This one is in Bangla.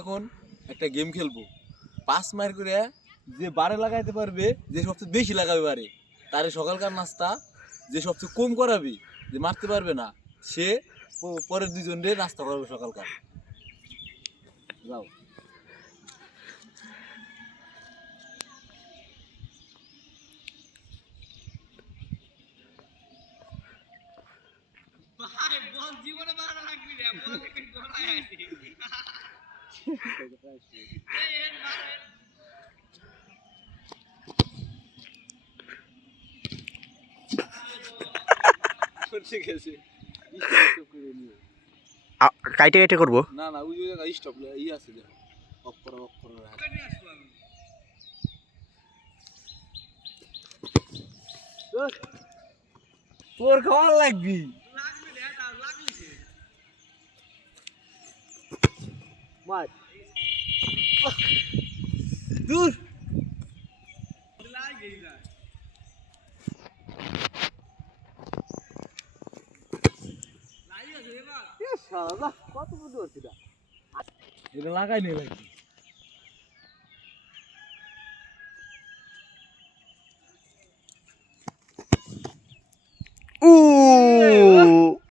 এখন একটা গেম খেলবো, 5 মাইর করে যে বারে লাগাইতে পারবে, যে সবচেয়ে বেশি লাগাবে বারে, তারে সকালকার নাস্তা যে সবচেয়ে কম করাবি, যে মারতে পারবে না, সে পরের 2 জনের নাস্তা করবে সকালকার। যাও। ভাই বল জীবনে মারা লাগবি রে, বল একটু গড়ায় আইছি। এই এর মারে ঠিক আছে, কাইটে কাইটে করবো। না না, ওই জায়গায় স্টপ ই আছে, দেখো অফ করো নিয়ে আসবো আমি। তোর খাওয়ার লাগবি। লাগবি রে, তাও লাগলি সে। মার দূর লাগেই না। লাগি আছে এবার। কত বুঝতে পারছি না, এটা লাগাই নেই লাগবে।